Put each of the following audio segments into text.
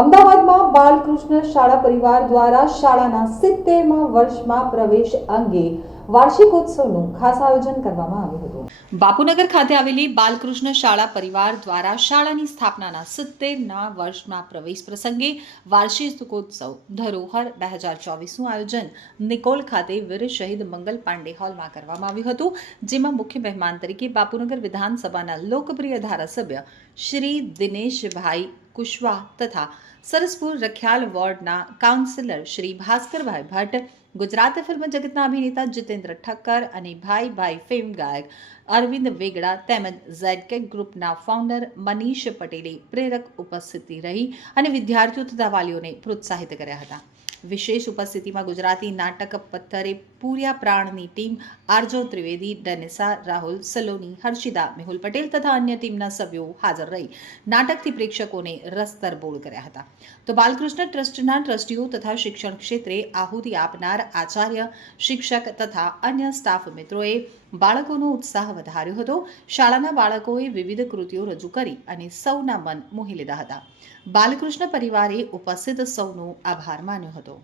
અમદાવાદમાં બાલકૃષ્ણ શાળા પરિવાર દ્વારા શાળાના સિત્તેરમા વર્ષમાં પ્રવેશ અંગે વાર્ષિકોત્સવનું ખાસ આયોજન કરવામાં આવ્યું હતું. બાપુનગર ખાતે આવેલી બાલકૃષ્ણ શાળા પરિવાર દ્વારા શાળાની સ્થાપનાના સિત્તેરના વર્ષમાં પ્રવેશ પ્રસંગે વાર્ષિકોત્સવ ધરોહર બે હજાર ચોવીસનું આયોજન નિકોલ ખાતે વીર શહીદ મંગલ પાંડે હોલમાં કરવામાં આવ્યું હતું, જેમાં મુખ્ય મહેમાન તરીકે બાપુનગર વિધાનસભાના લોકપ્રિય ધારાસભ્ય શ્રી દિનેશભાઈ કુશવાહ તથા સરસપુર રખિયાલ વોર્ડના કાઉન્સિલર શ્રી ભાસ્કરભાઈ ભટ્ટ, ગુજરાત ફિલ્મ જગતના અભિનેતા જીતેન્દ્ર ઠક્કર અને ભાઈ ભાઈ ફિલ્મ ગાયક અરવિંદ વેગડા તેમજ ઝેડકે ગ્રુપના ફાઉન્ડર મનીષ પટેલે પ્રેરક ઉપસ્થિતિ રહી અને વિદ્યાર્થીઓ તથા વાલીઓને પ્રોત્સાહિત કર્યા હતા. વિશેષ ઉપસ્થિતિમાં ગુજરાતી નાટક પથ્થરે પૂર્યા પ્રાણની ટીમ આરજો ત્રિવેદી, ડેનિસા, રાહુલ, સલોની હર્ષિદા મેહુલ પટેલ તથા અન્ય ટીમના સભ્યો હાજર રહી નાટકથી પ્રેક્ષકોને રસ તરબોળ કર્યા હતા. તો બાલકૃષ્ણ ટ્રસ્ટના ટ્રસ્ટીઓ તથા શિક્ષણ ક્ષેત્રે આહુતિ આપનાર આચાર્ય, શિક્ષક તથા અન્ય સ્ટાફ મિત્રોએ બાળકોનો ઉત્સાહ વધાર્યો હતો. શાળાના બાળકોએ વિવિધ કૃતિઓ રજૂ કરી અને સૌના મન મોહી લીધા હતા. બાલકૃષ્ણ પરિવારે ઉપસ્થિત સૌનો આભાર માન્યો હતો.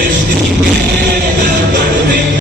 conversation if you can.